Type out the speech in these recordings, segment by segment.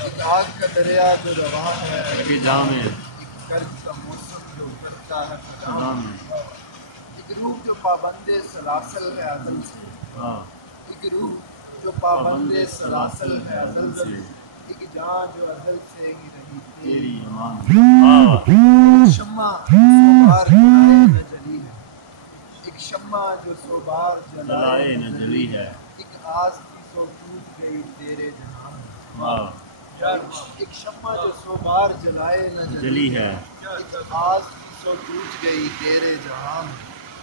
ایک آگ کا دریا جو رواں ہے کبھی جام ہے ایک گرد کا موسم جو کرتا ہے جام خدام ہے ایک روح جو پابند سلاسل ہے ازل سے ایک روح جو پابند سلاسل ہے ازل سے ایک جان جو ازل سے ہی رہی تیری امان ایک شمع سوبار جلائے نہ جلی ہے ایک شمع جو سوبار جلائے نہ جلی ہے ایک آس کی سو ٹوٹ گئی تیرے جہان ایک شمع جو سوبار جلائے نہ جلی ہے ایک آس کی سو ٹوٹ گئی تیرے جہان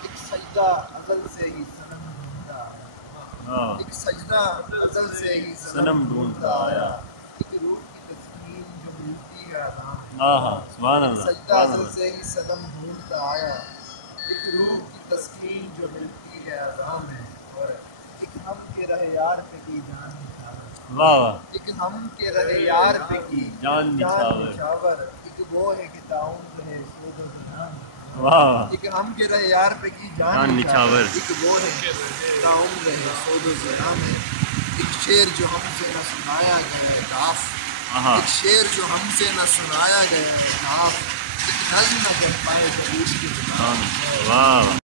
ایک سجدہ ازل سے ہی صنم ڈھونڈتا آیا ایک سجدہ ازل سے ہی صنم ڈھونڈتا آیا ایک روح کی تسکین جو ملتی ہے عذاب سبحان اللہ سجدہ ازل سے ہی صنم ڈھونڈتا آیا ایک روح کی تسکین جو ملتی ہے عذاب میں اور ایک ہم کے رہے یار پہ کی جان نچھاور ایک ہم کے رہے یار پہ کی جان نچھاور ایک وہ ہے کہ تعاون رہے سود و زنان ایک ہم کے رہے یار پہ کی جان نچھاور ایک وہ ہے کہ تعاون رہے سود و زنان ہے ایک شعر جو ہم سے نہ سنایا گیا ہے کاف ایک شعر جو ہم سے نہ سنایا گیا ہے کاف ایک نظم نہ کر پائے جبیر کی زبان